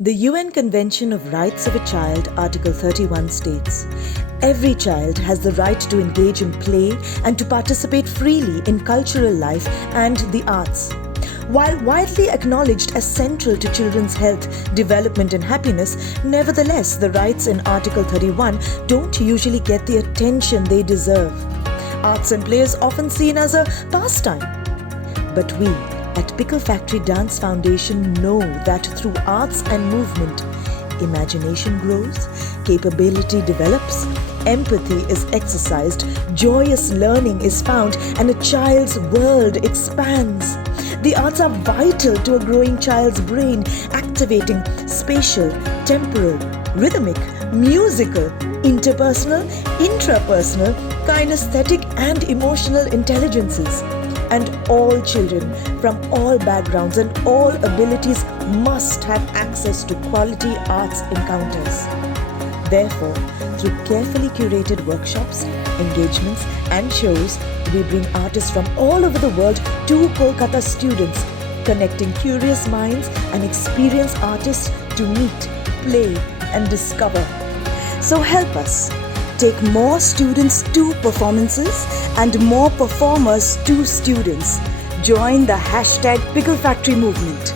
The UN Convention of Rights of a Child, Article 31 states, "Every child has the right to engage in play and to participate freely in cultural life and the arts." While widely acknowledged as central to children's health, development and happiness, nevertheless the rights in Article 31 don't usually get the attention they deserve. Arts and play is often seen as a pastime. But we at Pickle Factory Dance Foundation know that through arts and movement, imagination grows, capability develops, empathy is exercised, joyous learning is found, and a child's world expands. The arts are vital to a growing child's brain, activating spatial, temporal, rhythmic, musical, interpersonal, intrapersonal, kinesthetic, and emotional intelligences. And all children from all backgrounds and all abilities must have access to quality arts encounters. Therefore, through carefully curated workshops, engagements, and shows, we bring artists from all over the world to Kolkata students, connecting curious minds and experienced artists to meet, play, and discover. So help us take more students to performances and more performers to students. Join the #Pickle Factory movement.